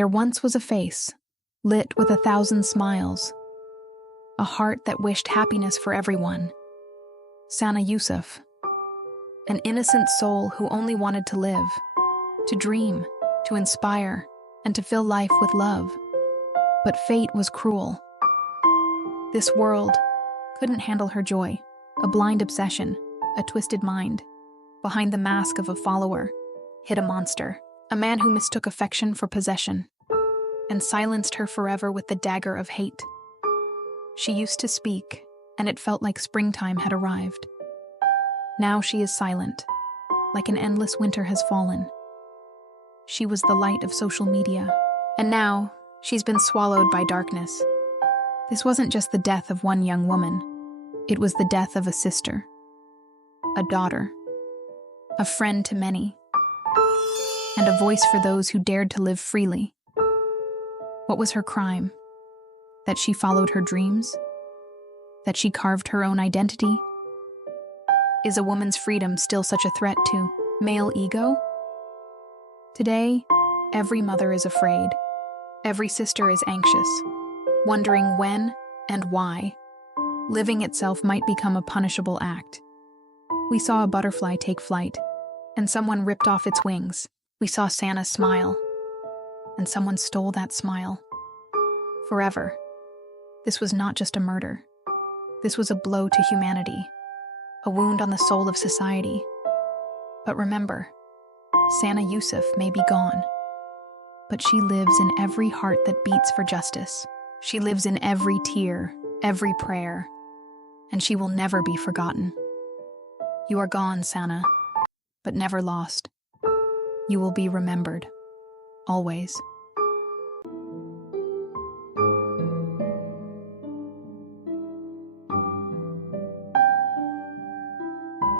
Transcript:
There once was a face, lit with 1,000 smiles, a heart that wished happiness for everyone. Sana Yousaf, an innocent soul who only wanted to live, to dream, to inspire, and to fill life with love. But fate was cruel. This world couldn't handle her joy, a blind obsession, a twisted mind. Behind the mask of a follower hid a monster, a man who mistook affection for possession, and silenced her forever with the dagger of hate. She used to speak, and it felt like springtime had arrived. Now she is silent, like an endless winter has fallen. She was the light of social media, and now she's been swallowed by darkness. This wasn't just the death of one young woman. It was the death of a sister, a daughter, a friend to many, and a voice for those who dared to live freely. What was her crime? That she followed her dreams? That she carved her own identity? Is a woman's freedom still such a threat to male ego? Today, every mother is afraid. Every sister is anxious, wondering when and why living itself might become a punishable act. We saw a butterfly take flight, and someone ripped off its wings. We saw Santa smile, and someone stole that smile. Forever. This was not just a murder. This was a blow to humanity, a wound on the soul of society. But remember, Sana Yousaf may be gone, but she lives in every heart that beats for justice. She lives in every tear, every prayer, and she will never be forgotten. You are gone, Sana, but never lost. You will be remembered, always.